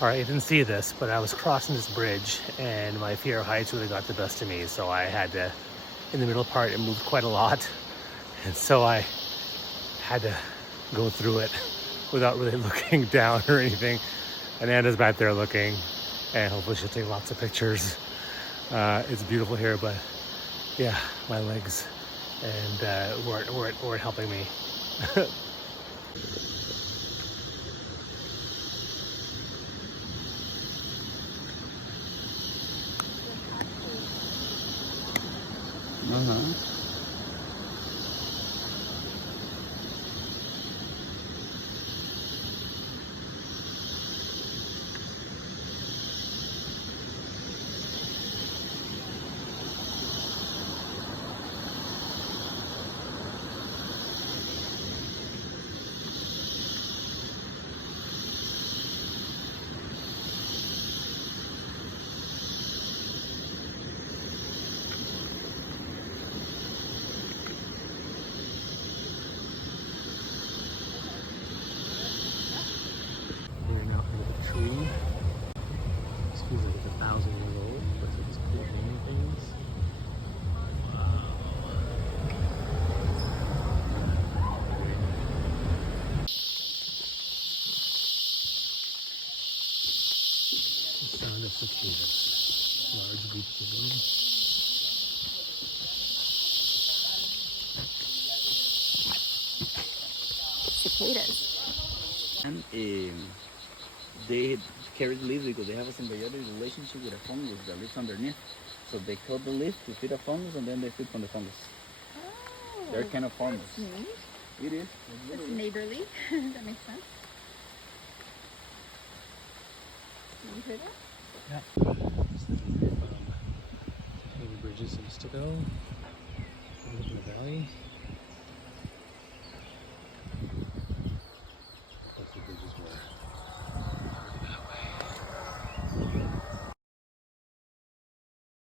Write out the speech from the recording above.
All right, you didn't see this, but I was crossing this bridge and my fear of heights really got the best of me. So I had to, in the middle part, it moved quite a lot. And so I had to go through it without really looking down or anything. And Anna's back there looking, and hopefully she'll take lots of pictures. It's beautiful here, but yeah, my legs and weren't helping me. We're now under the tree. This feels like it's 1,000 years old, but it's these cool hanging things. The sound of cicadas. Large groups of them. Cicadas. And they carry the leaves because they have a symbiotic relationship with a fungus that lives underneath. So they cut the leaf to feed a fungus, and then they feed from the fungus. Oh, They're kind of harmless. that's neat. It is. It's neighborly. That makes sense. You hear that? Yeah. Tiny bridges in Stigo. In the valley.